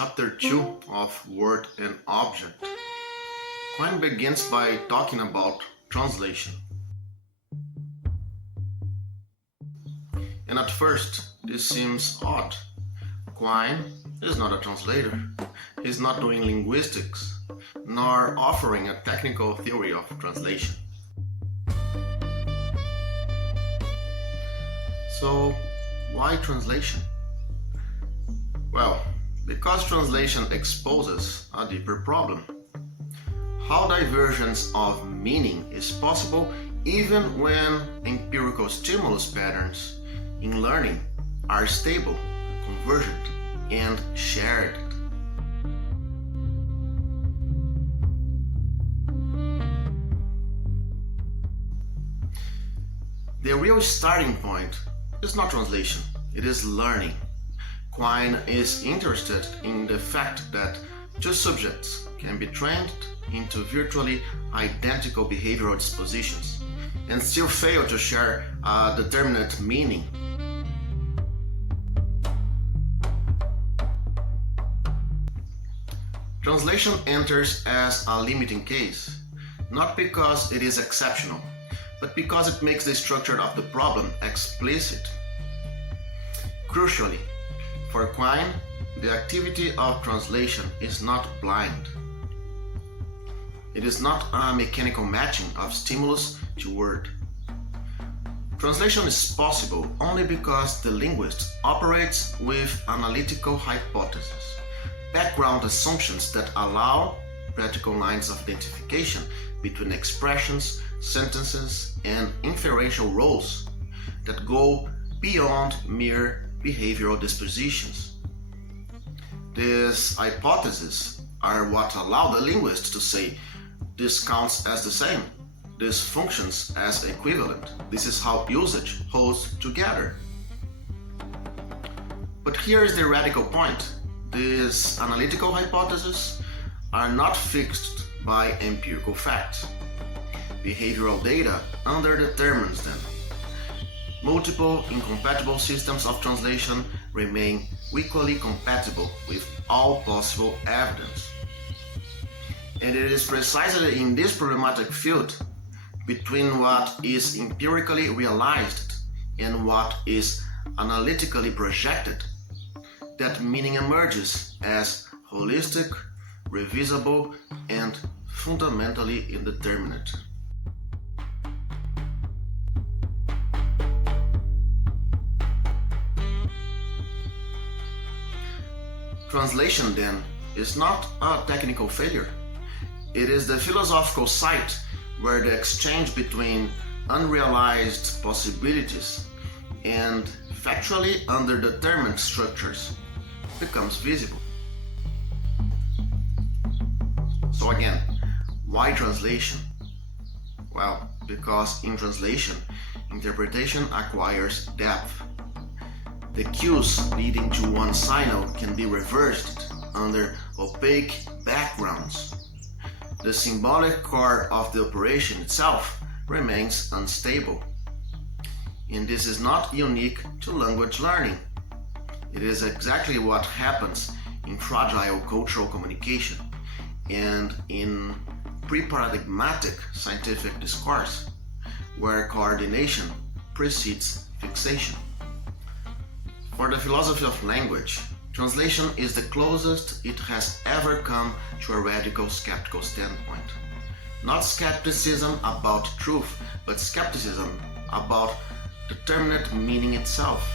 chapter 2 of Word and Object. Quine begins by talking about translation. And at first, this seems odd. Quine is not a translator. He's not doing linguistics, nor offering a technical theory of translation. So, why translation? Well, because translation exposes a deeper problem. How divergence of meaning is possible even when empirical stimulus patterns in learning are stable, convergent, and shared. The real starting point is not translation, it is learning. Quine is interested in the fact that two subjects can be trained into virtually identical behavioral dispositions and still fail to share a determinate meaning. Translation enters as a limiting case, not because it is exceptional, but because it makes the structure of the problem explicit. Crucially, for Quine, the activity of translation is not blind. It is not a mechanical matching of stimulus to word. Translation is possible only because the linguist operates with analytical hypotheses, background assumptions that allow practical lines of identification between expressions, sentences, and inferential roles that go beyond mere behavioral dispositions. These hypotheses are what allow the linguist to say, this counts as the same, this functions as equivalent, this is how usage holds together. But here is the radical point. These analytical hypotheses are not fixed by empirical facts. Behavioral data underdetermines them. Multiple incompatible systems of translation remain equally compatible with all possible evidence. And it is precisely in this problematic field between what is empirically realized and what is analytically projected that meaning emerges as holistic, revisable, and fundamentally indeterminate. Translation, then, is not a technical failure. It is the philosophical site where the exchange between unrealized possibilities and factually underdetermined structures becomes visible. So again, why translation? Well, because in translation, interpretation acquires depth. The cues leading to one signal can be reversed under opaque backgrounds. The symbolic core of the operation itself remains unstable. And this is not unique to language learning. It is exactly what happens in fragile cultural communication and in pre-paradigmatic scientific discourse, where coordination precedes fixation. For the philosophy of language, translation is the closest it has ever come to a radical skeptical standpoint. Not skepticism about truth, but skepticism about determinate meaning itself.